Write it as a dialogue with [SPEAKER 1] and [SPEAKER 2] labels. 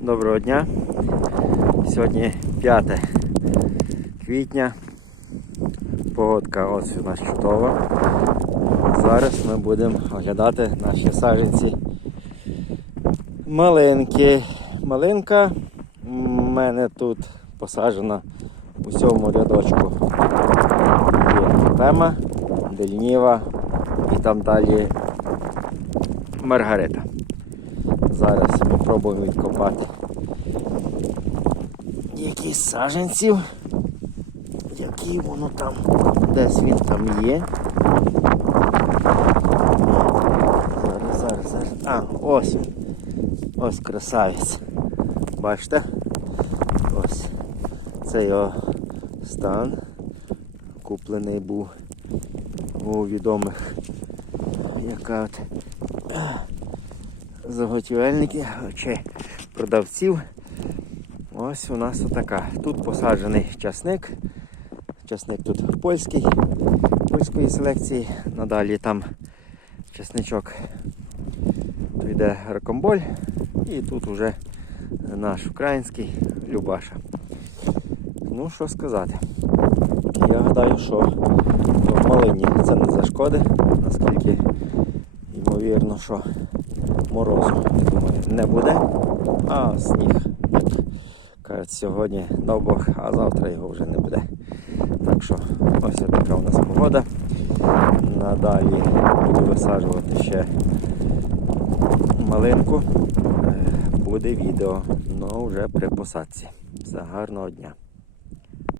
[SPEAKER 1] Доброго дня. Сьогодні 5 квітня. Погодка ось у нас чудова. Зараз ми будемо оглядати наші саджанці малинки. Малинка в мене тут посаджена у цьому рядочку. Є пема, дельніва і там далі маргарита. Зараз ми пробуємо відкопати якісь саженців. Який воно там, десь він там є. Зараз, зараз, зараз. А, ось. Ось красавець. Бачите? Ось. Це його стан. Куплений був у відомих яка от заготівельників чи продавців. Ось у нас отака. Тут посаджений часник. Часник тут польський, польської селекції. Надалі там часничок йде ракомболь. І тут вже наш український Любаша. Ну, що сказати. Я гадаю, що в малині це не зашкоди, наскільки ймовірно, що морозу думаю, не буде, а сніг, кажуть, сьогодні дав Бог, а завтра його вже не буде. Так що ось така у нас погода. Надалі буду висаджувати ще малинку. Е, Буде відео, але вже при посадці. Все, гарного дня.